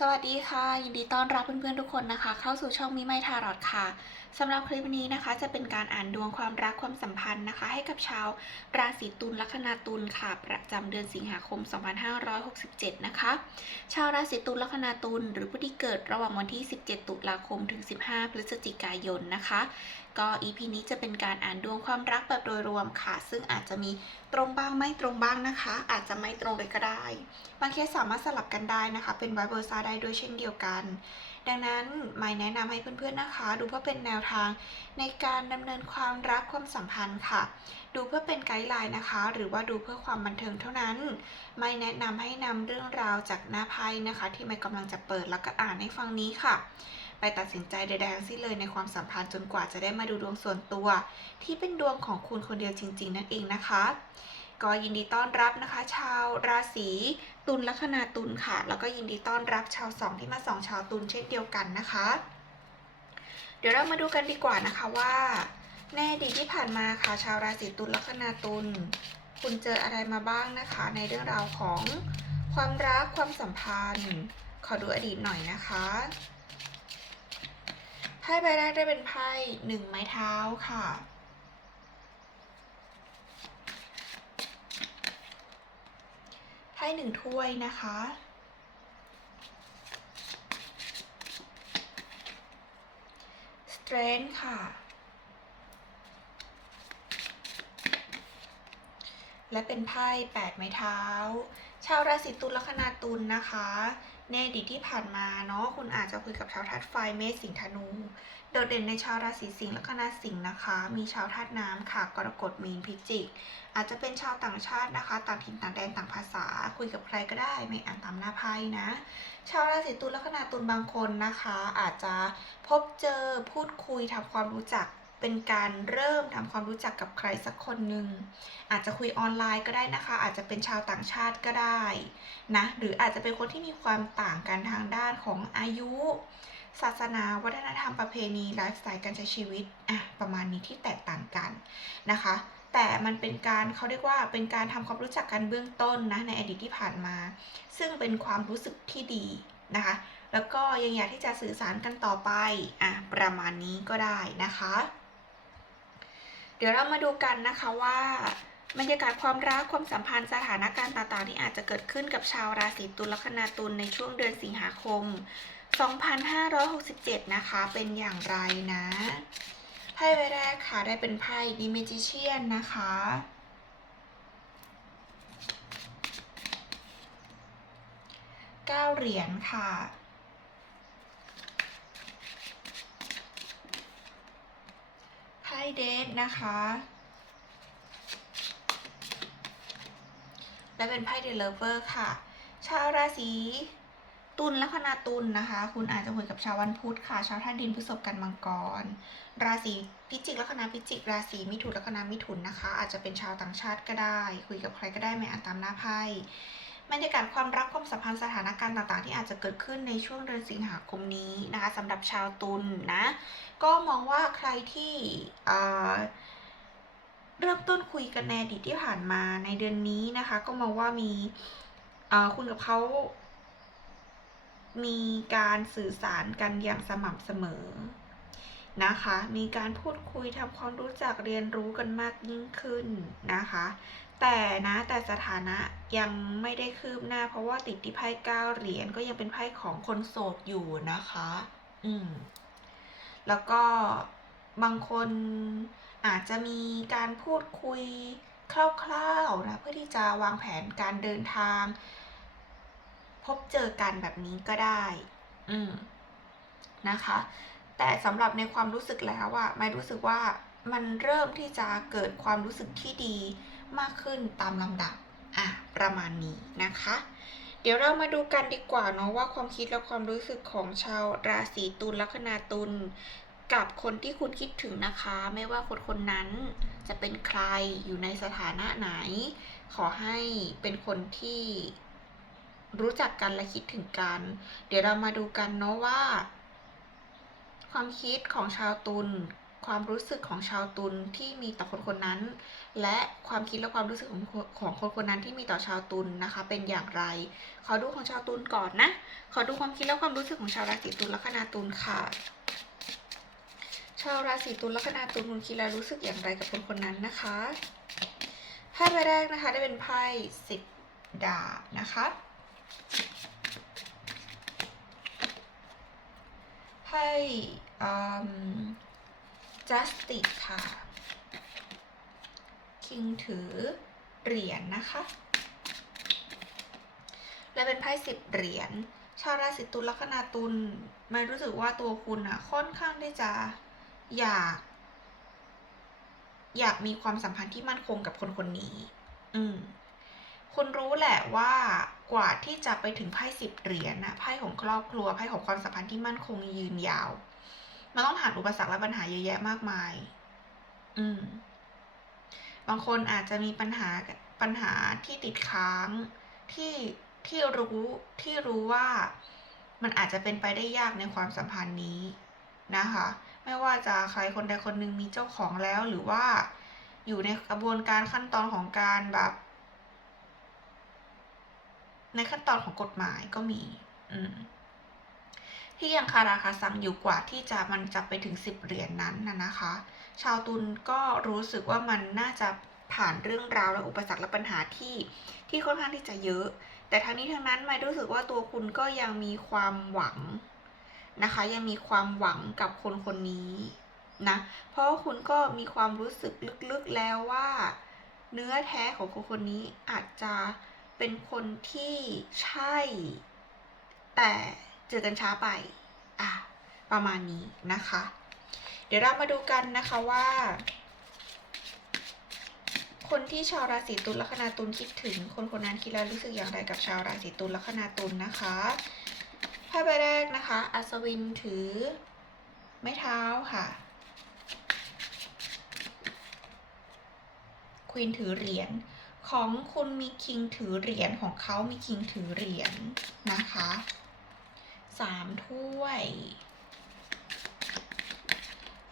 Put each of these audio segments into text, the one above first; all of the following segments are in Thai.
สวัสดีค่ะ ยินดีต้อนรับเพื่อนๆทุกคนนะคะ เข้าสู่ช่องมิไมทารอดค่ะสำหรับคลิปนี้นะคะ จะเป็นการอ่านดวงความรักความสัมพันธ์นะคะ ให้กับชาวราศีตุลลัคนาตุลค่ะ ประจำเดือนสิงหาคม 2567 นะคะ ชาวราศีตุลลัคนาตุลหรือผู้ที่เกิดระหว่างวันที่ 17 ตุลาคมถึง 15 พฤศจิกายนนะคะ ก็ EP นี้จะเป็นการอ่านดวงความรักแบบโดยรวมค่ะ ซึ่งอาจจะมีตรงบ้างไม่ตรงบ้างนะคะ อาจจะไม่ตรงเลยก็ได้บางเคสสามารถสลับกันได้นะคะ เป็นไวเวอร์ซ่าได้ด้วยเช่นเดียวกัน ดังนั้นไม่แนะนำให้เพื่อนๆนะคะ ดูเพื่อเป็นแนวทางในการดำเนินความรักความสัมพันธ์ค่ะ ดูเพื่อเป็นไกด์ไลน์นะคะ หรือว่าดูเพื่อความบันเทิงเท่านั้น ไม่แนะนำให้นำเรื่องราวจากหน้าไพ่นะคะ ที่ไม่กำลังจะเปิดแล้วก็อ่านให้ฟังนี้ค่ะไปตัดสินใจใดๆทั้งสิ้นเลยในความสัมพันธ์จนกว่าจะได้มาดูดวงส่วนตัว ที่เป็นดวงของคุณคนเดียวจริง ๆ นั่นเองนะคะ ก็ยินดีต้อนรับนะคะ ชาวราศี ตุลลัคนาตุลค่ะ แล้วก็ยินดีต้อนรับชาวสองที่มาสองชาวตุลเช่นเดียวกันนะคะ เดี๋ยวเรามาดูกันดีกว่านะคะว่าในอดีตที่ผ่านมาค่ะชาวราศีตุลลัคนาตุลคุณเจออะไรมาบ้างนะคะ ในเรื่องราวของความรักความสัมพันธ์ ขอดูอดีตหน่อยนะคะไพ่ใบแรกได้เป็นไพ่หนึ่งไม้เท้าค่ะ ให้หนึ่งถ้วยนะคะ สเตรนค่ะ และเป็นไพ่แปดไม้เท้า ชาวราศีตุลลัคนาตุลนะคะในอดีตที่ผ่านมาเนาะคุณอาจจะคุยกับชาวธาตุไฟเมษสิงห์ธนู โดดเด่นในชาวราศีสิงห์แลัคนาสิงห์นะคะ มีชาวธาตุน้ำค่ะกรกฎมีนพิจิก อาจจะเป็นชาวต่างชาตินะคะ ต่างถิ่นต่างแดนต่างภาษา คุยกับใครก็ได้ไม่อ่านตามหน้าไพ่นะ ชาวราศีตุลแลัคนาตุลบางคนนะคะ อาจจะพบเจอพูดคุยทำความรู้จัก เป็นการเริ่มทำความรู้จักกับใครสักคนหนึ่งอาจจะคุยออนไลน์ก็ได้นะคะ อาจจะเป็นชาวต่างชาติก็ได้นะหรืออาจจะเป็นคนที่มีความต่างกันทางด้านของอายุ ศาสนา วัฒนธรรมประเพณีไลฟ์สไตล์การใช้ชีวิตอะประมาณนี้ที่แตกต่างกันนะคะแต่มันเป็นการเขาเรียกว่าเป็นการทำความรู้จักกันเบื้องต้นนะในอดีตที่ผ่านมา ซึ่งเป็นความรู้สึกที่ดีนะคะ แล้วก็ยังอยากที่จะสื่อสารกันต่อไปอะประมาณนี้ก็ได้นะคะ ดี๋ยวเรามาดูกันนะคะว่าบรรยากาศความรักความสัมพันธ์สถานการณ์ต่างๆ ที่อาจจะเกิดขึ้นกับชาวราศีตุลลัคนาตุลในช่วงเดือนสิงหาคม 2567 นะคะ เป็นอย่างไรนะไพ่ใบแรกค่ะได้เป็นไพ่ดิเมจิเชียนนะคะเก้าเหรียญค่ะ ไพ่เดทนะคะ และเป็นไพ่เดลเวอร์ค่ะ ชาวราศีตุลแลัคนาตุลนะคะ คุณอาจจะคุยกับชาววันพุธค่ะ ชาวธาตุดินพฤษภกันมังกร ราศีพิจิกแลัคนาพิจิก ราศีมิถุนแลัคนามิถุนนะคะ อาจจะเป็นชาวต่างชาติก็ได้ คุยกับใครก็ได้ไม่อ่านตามหน้าไพ่ บรรยากาศความรักความสัมพันธ์สถานการณ์ต่างๆ ที่อาจจะเกิดขึ้นในช่วงเดือนสิงหาคมนี้นะคะสำหรับชาวตุลนะก็มองว่าใครที่เริ่มต้นคุยกันในอดีตที่ผ่านมาในเดือนนี้นะคะ ก็มองว่ามีคุณกับเขามีการสื่อสารกันอย่างสม่ำเสมอนะคะ มีการพูดคุยทำความรู้จักเรียนรู้กันมากยิ่งขึ้นนะคะ แต่นะแต่สถานะยังไม่ได้คืบหน้า เพราะว่าติดที่ไพ่เก้าเหรียญก็ยังเป็นไพ่ของคนโสดอยู่นะคะ อืม แล้วก็บางคนอาจจะมีการพูดคุยคร่าวๆนะเพื่อที่จะวางแผนการเดินทาง พบเจอกันแบบนี้ก็ได้ อืมนะคะ แต่สำหรับในความรู้สึกแล้วอะไม่รู้สึกว่ามันเริ่มที่จะเกิดความรู้สึกที่ดี มากขึ้นตามลำดับอะประมาณนี้นะคะ เดี๋ยวเรามาดูกันดีกว่าเนาะว่าความคิดและความรู้สึกของชาวราศีตุลลัคนาตุลกับคนที่คุณคิดถึงนะคะ ไม่ว่าคนคนนั้นจะเป็นใครอยู่ในสถานะไหน ขอให้เป็นคนที่รู้จักกันและคิดถึงกัน เดี๋ยวเรามาดูกันเนาะว่า ความคิดของชาวตุล ความรู้สึกของชาวตุลที่มีต่อคนคนนั้น และความคิดและความรู้สึกของคนของคนคนนั้นที่มีต่อชาวตุลนะคะ เป็นอย่างไร ขอดูของชาวตุลก่อนนะ ขอดูความคิดและความรู้สึกของชาวราศีตุลลัคนาตุลค่ะ ชาวราศีตุลลัคนาตุลคุณคิดและรู้สึกอย่างไรกับคนคนนั้นนะคะไพ่ใบแรกนะคะได้เป็นไพ่สิบดาบนะคะไพ่อืม justice ค่ะ คิงถือเหรียญนะคะ และเป็นไพ่สิบเหรียญ ชาวราศีตุลลัคนาตุลไม่รู้สึกว่าตัวคุณอะค่อนข้างที่จะอยาก อยากมีความสัมพันธ์ที่มั่นคงกับคนคนนี้ อืมคุณรู้แหละว่ากว่าที่จะไปถึงไพ่สิบเหรียญนะไพ่ของครอบครัวไพ่ของความสัมพันธ์ที่มั่นคงยืนยาว มันต้องผ่านอุปสรรคและปัญหาเยอะแยะมากมาย อืม บางคนอาจจะมีปัญหาปัญหาที่ติดค้างที่ที่รู้ที่รู้ว่ามันอาจจะเป็นไปได้ยากในความสัมพันธ์นี้นะคะ ไม่ว่าจะใครคนใดคนหนึ่งมีเจ้าของแล้วหรือว่าอยู่ในกระบวนการขั้นตอนของการแบบ ในขั้นตอนของกฎหมายก็มี อืม ที่ยังคาราคาซังอยู่กว่าที่จะมันจะไปถึงสิบเหรียญนนั้นนะนะคะ ชาวตุลก็รู้สึกว่ามันน่าจะผ่านเรื่องราวและอุปสรรคและปัญหาที่ที่ค่อนข้างที่จะเยอะ แต่ทั้งนี้ทั้งนั้นไม่รู้สึกว่าตัวคุณก็ยังมีความหวังนะคะ ยังมีความหวังกับคนคนนี้นะเพราะคุณก็มีความรู้สึกลึกๆแล้วว่า เนื้อแท้ของคนคนนี้อาจจะเป็นคนที่ใช่ แต่ เจอกันช้าไป อะ ประมาณนี้นะคะ เดี๋ยวเรามาดูกันนะคะว่า คนที่ชาวราศีตุลลัคนาตุลคิดถึง คนคนนั้นคิดแล้วรู้สึกอย่างไรกับชาวราศีตุลลัคนาตุลนะคะไพ่ใบแรกนะคะ อัศวินถือ ไม้เท้าค่ะควีนถือเหรียญของคุณมีคิงถือเหรียญของเขามีคิงถือเหรียญนะคะ สามถ้วย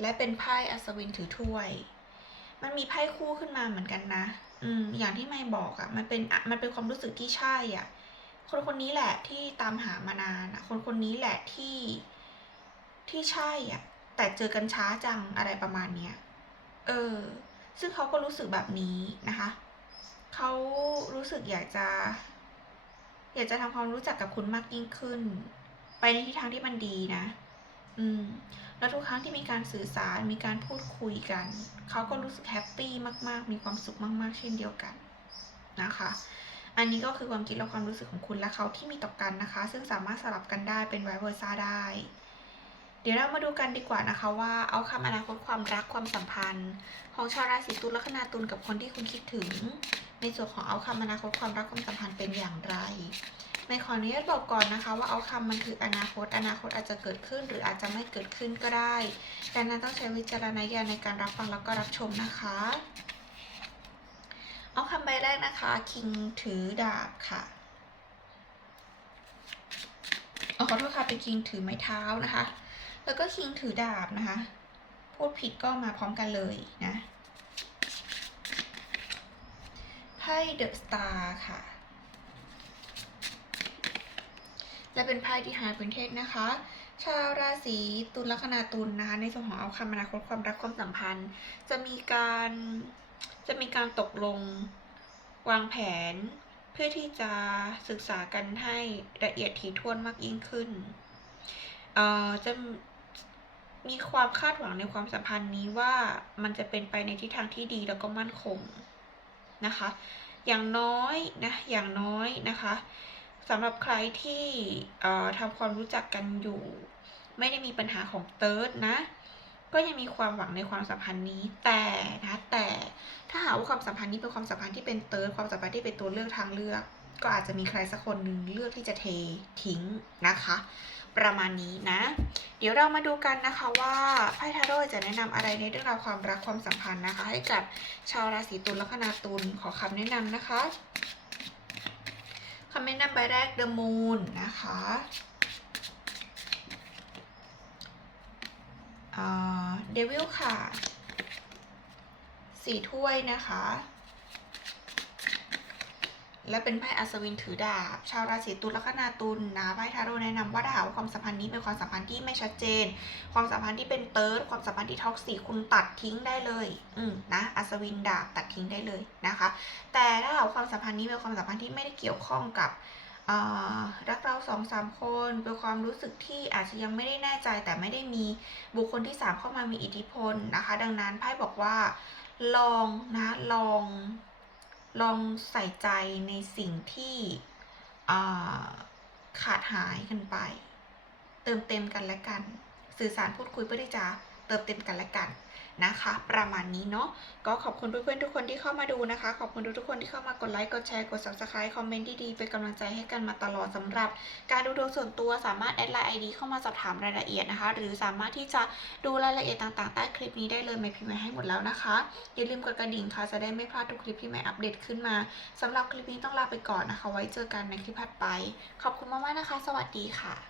และเป็นไพ่อัศวินถือถ้วย มันมีไพ่คู่ขึ้นมาเหมือนกันนะ อืม อย่างที่ไม่บอกอะ่ะ มันเป็นอะมันเป็นความรู้สึกที่ใช่อะ่ะ คนคนนี้แหละที่ตามหามานานอะคนคนนี้แหละที่ที่ใช่อะ แต่เจอกันช้าจังอะไรประมาณเนี้ย เออ ซึ่งเขาก็รู้สึกแบบนี้นะคะ เขารู้สึกอยากจะอยากจะทำความรู้จักกับคุณมากยิ่งขึ้น ไปในทิศทางที่มันดีนะ อืม แล้วทุกครั้งที่มีการสื่อสาร มีการพูดคุยกัน เขาก็รู้สึกแฮปปี้มากๆ มีความสุขมากๆ เช่นเดียวกันนะคะ อันนี้ก็คือความคิดและความรู้สึกของคุณและเขาที่มีต่อกันนะคะ ซึ่งสามารถสลับกันได้เป็นไวเวอร์ซ่าได้ เดี๋ยวเรามาดูกันดีกว่านะคะว่าเอาคำอนาคตความรักความสัมพันธ์ ของชาวราศีตุลลัคนาตุลกับคนที่คุณคิดถึง ในส่วนของเอาคำอนาคตความรักความสัมพันธ์เป็นอย่างไร ในขออนุญาตบอกก่อนนะคะ ว่าเอาคำมันคืออนาคต อนาคตอาจจะเกิดขึ้น หรืออาจจะไม่เกิดขึ้นก็ได้ดังนั้นต้องใช้วิจารณญาณในการรับฟังแล้วก็รับชมนะคะ เอาคำใบแรกนะคะ คิงถือดาบค่ะเอาขอโทษค่ะเป็นคิงถือไม้เท้านะคะ แล้วก็คิงถือดาบนะคะ พูดผิดก็มาพร้อมกันเลยนะไพ่เดอะสตาร์ค่ะ และเป็นไพ่ที่หายเป็นเทศนะคะ ชาวราศีตุลลัคนาตุลนะคะ ในส่วนของเอาคำอนาคตความรักความสัมพันธ์ จะมีการจะมีการตกลงวางแผน เพื่อที่จะศึกษากันให้ละเอียดถี่ถ้วนมากยิ่งขึ้น เอ่อจะมีความคาดหวังในความสัมพันธ์นี้ว่ามันจะเป็นไปในทิศทางที่ดีแล้วก็มั่นคงนะคะ อย่างน้อยนะ อย่างน้อยนะคะ สำหรับใครที่ทำความรู้จักกันอยู่ ไม่ได้มีปัญหาของเติร์ดนะ ก็ยังมีความหวังในความสัมพันธ์นี้แต่นะแต่ถ้าหากว่าความสัมพันธ์นี้เป็นความสัมพันธ์ที่เป็นเติร์ดความสัมพันธ์ที่เป็นตัวเลือกทางเลือก ก็อาจจะมีใครสักคนหนึ่งเลือกที่จะเททิ้งนะคะ ประมาณนี้นะ เดี๋ยวเรามาดูกันนะคะว่าไพ่ทาโร่จะแนะนำอะไรในเรื่องราวความรักความสัมพันธ์นะคะ ให้กับชาวราศีตุลแลัคนาตุลขอคำแนะนำนะคะ คำแนะนำใบแรก The Moon นะคะเดวิลค่ะ สี่ถ้วยนะคะ และเป็นไพ่อัศวินถือดาบ ชาวราศีตุลแลัคนาตุลนะไพ่ทาโร่แนะนำว่าถ้าหากว่าความสัมพันธ์นี้เป็นความสัมพันธ์ที่ไม่ชัดเจน ความสัมพันธ์ที่เป็นเติร์ดความสัมพันธ์ที่ท็อกซิกคุณตัดทิ้งได้เลย อืมนะอัศวินดาบตัดทิ้งได้เลยนะคะ แต่ถ้าหากความสัมพันธ์นี้เป็นความสัมพันธ์ที่ไม่ได้เกี่ยวข้องกับรักเราสองสามคนเป็นความรู้สึกที่อาจจะยังไม่ได้แน่ใจแต่ไม่ได้มีบุคคลที่สามเข้ามามีอิทธิพลนะคะ ดังนั้นไพ่บอกว่าลองนะลอง ลองใส่ใจในสิ่งที่ขาดหายกันไป เติมเต็มกันและกัน สื่อสารพูดคุยเพื่อที่จะเติมเต็มกันและกัน นะคะ ประมาณนี้เนาะก็ขอบคุณเพื่อนๆทุกคนที่เข้ามาดูนะคะ ขอบคุณทุกๆคนที่เข้ามากดไลค์กดแชร์กด subscribe คอมเมนต์ดีๆเป็นกำลังใจให้กันมาตลอดสำหรับ การดูดวงส่วนตัวสามารถแอดไลน์ไอดีเข้ามาสอบถามรายละเอียดนะคะ หรือสามารถที่จะดูรายละเอียดต่างๆใต้คลิปนี้ได้เลยไม่พิมพ์ไว้ให้หมดแล้วนะคะอย่าลืมกดกระดิ่งค่ะจะได้ไม่พลาดทุกคลิปที่ใหม่อัปเดตขึ้นมาสำหรับคลิปนี้ต้องลาไปก่อนนะคะ ไว้เจอกันในคลิปถัดไป ขอบคุณมากๆนะคะ สวัสดีค่ะ